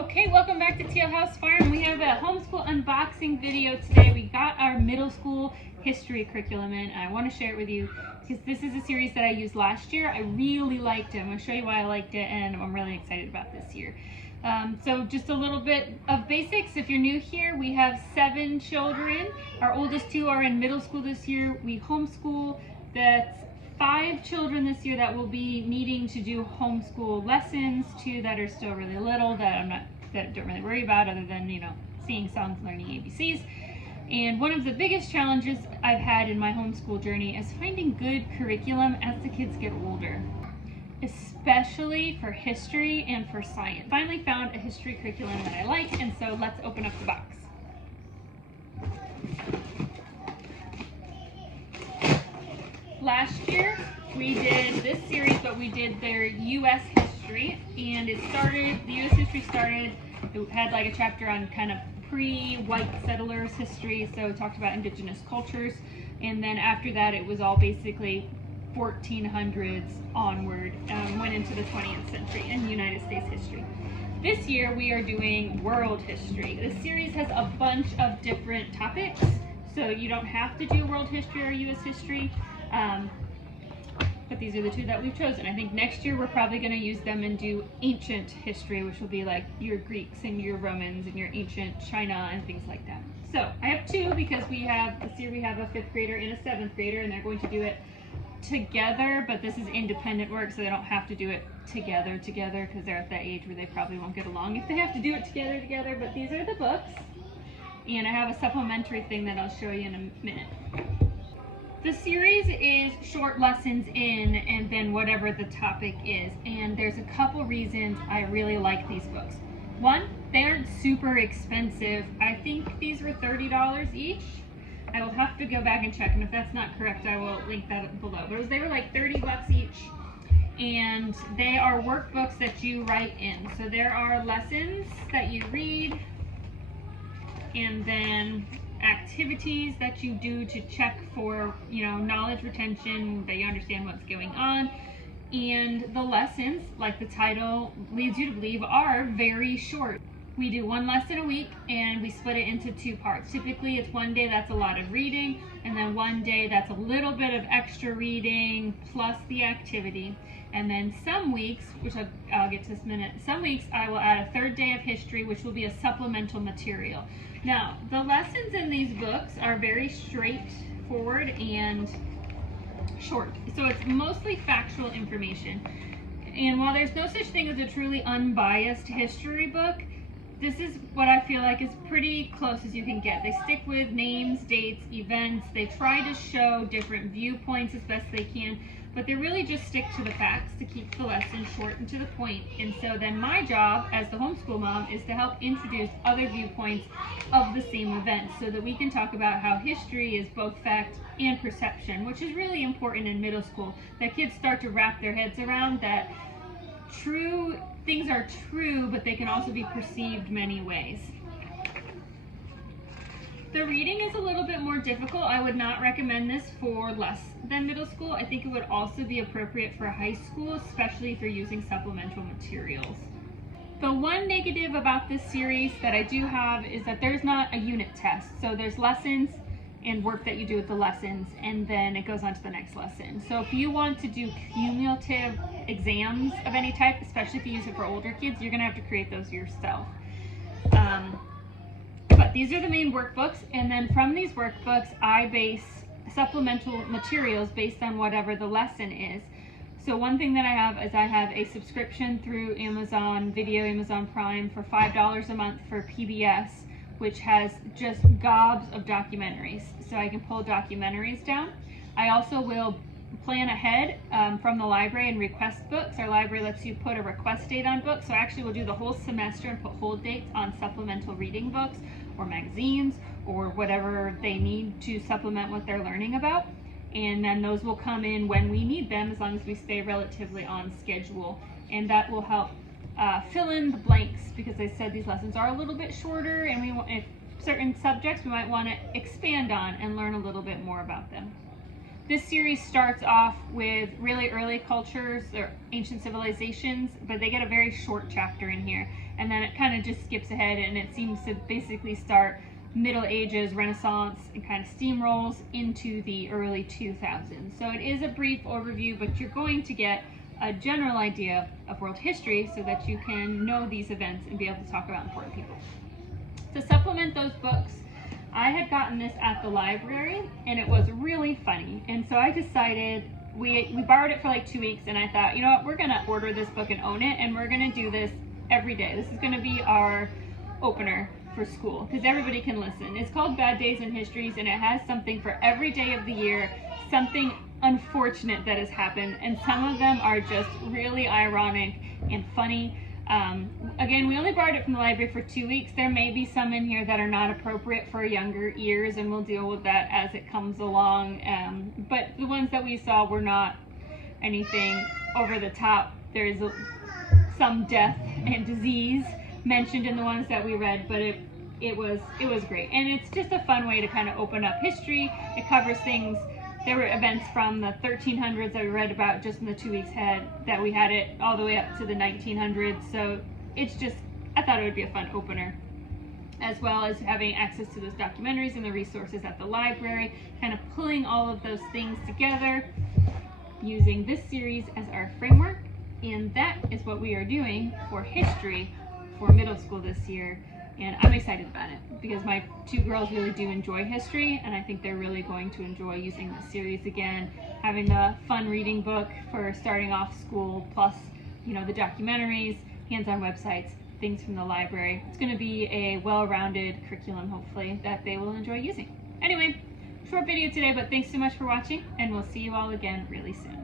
Okay, welcome back to Teal House Farm. We have a homeschool unboxing video today. We got our middle school history curriculum in, and I want to share it with you because this is a series that I used last year. I really liked it. I'm going to show you why I liked it, and I'm really excited about this year. So just a little bit of basics. If you're new here, we have 7 children. Our oldest 2 are in middle school this year. We homeschool. That's 5 children this year that will be needing to do homeschool lessons, 2 that are still really little that don't really worry about other than, seeing songs, learning ABCs. And one of the biggest challenges I've had in my homeschool journey is finding good curriculum as the kids get older, especially for history and for science. Finally found a history curriculum that I like, and so let's open up the box. Last year we did this series, but we did their U.S. history, and the U.S. history started, it had like a chapter on kind of pre-white settlers history, so it talked about indigenous cultures, and then after that it was all basically 1400s onward, went into the 20th century and United States history. This year we are doing world history. This series has a bunch of different topics, so you don't have to do world history or U.S. history. But these are the 2 that we've chosen. I think next year we're probably going to use them and do ancient history, which will be like your Greeks and your Romans and your ancient China and things like that. So I have 2 because this year we have a 5th grader and a 7th grader, and they're going to do it together, but this is independent work, so they don't have to do it together because they're at that age where they probably won't get along if they have to do it together. But these are the books, and I have a supplementary thing that I'll show you in a minute. The series is short lessons in and then whatever the topic is, and there's a couple reasons I really like these books. One, they aren't super expensive. I think these were $30 each. I will have to go back and check, and if that's not correct I will link that below. But they were like 30 bucks each, and they are workbooks that you write in. So there are lessons that you read, and then activities that you do to check for, knowledge retention, that you understand what's going on. And the lessons, like the title leads you to believe, are very short. We do 1 lesson a week, and we split it into 2 parts. Typically it's one day that's a lot of reading, and then one day that's a little bit of extra reading plus the activity. And then some weeks, which I'll get to this in a minute, some weeks I will add a 3rd day of history, which will be a supplemental material. Now, the lessons in these books are very straightforward and short. So it's mostly factual information. And while there's no such thing as a truly unbiased history book, this is what I feel like is pretty close as you can get. They stick with names, dates, events. They try to show different viewpoints as best they can, but they really just stick to the facts to keep the lesson short and to the point. And so then my job as the homeschool mom is to help introduce other viewpoints of the same event so that we can talk about how history is both fact and perception, which is really important in middle school, that kids start to wrap their heads around that things are true, but they can also be perceived many ways. The reading is a little bit more difficult. I would not recommend this for less than middle school. I think it would also be appropriate for high school, especially if you're using supplemental materials. The one negative about this series that I do have is that there's not a unit test. So there's lessons and work that you do with the lessons, and then it goes on to the next lesson. So if you want to do cumulative exams of any type, especially if you use it for older kids, you're gonna have to create those yourself. But these are the main workbooks, and then from these workbooks I base supplemental materials based on whatever the lesson is. So one thing that I have is I have a subscription through Amazon Video, Amazon Prime for $5 a month for PBS, which has just gobs of documentaries. So I can pull documentaries down. I also will plan ahead from the library and request books. Our library lets you put a request date on books, so actually we'll do the whole semester and put hold dates on supplemental reading books or magazines or whatever they need to supplement what they're learning about. And then those will come in when we need them, as long as we stay relatively on schedule. And that will help fill in the blanks, because I said these lessons are a little bit shorter, and if certain subjects we might want to expand on and learn a little bit more about them. This series starts off with really early cultures or ancient civilizations, but they get a very short chapter in here. And then it kind of just skips ahead and it seems to basically start Middle Ages, Renaissance, and kind of steamrolls into the early 2000s. So it is a brief overview, but you're going to get a general idea of world history so that you can know these events and be able to talk about important people. To supplement those books, I had gotten this at the library and it was really funny. And so I decided, we borrowed it for like 2 weeks, and I thought, you know what, we're gonna order this book and own it, and we're gonna do this every day. This is gonna be our opener for school because everybody can listen. It's called Bad Days in Histories, and it has something for every day of the year, something unfortunate that has happened, and some of them are just really ironic and funny. Again, we only borrowed it from the library for 2 weeks. There may be some in here that are not appropriate for younger ears, and we'll deal with that as it comes along. But the ones that we saw were not anything over the top. There is some death and disease mentioned in the ones that we read, but it was great. And it's just a fun way to kind of open up history. It covers things. There were events from the 1300s that we read about just in the 2 weeks that we had it all the way up to the 1900s. So it's just, I thought it would be a fun opener, as well as having access to those documentaries and the resources at the library, kind of pulling all of those things together, using this series as our framework. And that is what we are doing for history for middle school this year. And I'm excited about it because my two girls really do enjoy history, and I think they're really going to enjoy using this series again, having a fun reading book for starting off school, plus, you know, the documentaries, hands-on websites, things from the library. It's going to be a well-rounded curriculum, hopefully, that they will enjoy using. Anyway, short video today, but thanks so much for watching, and we'll see you all again really soon.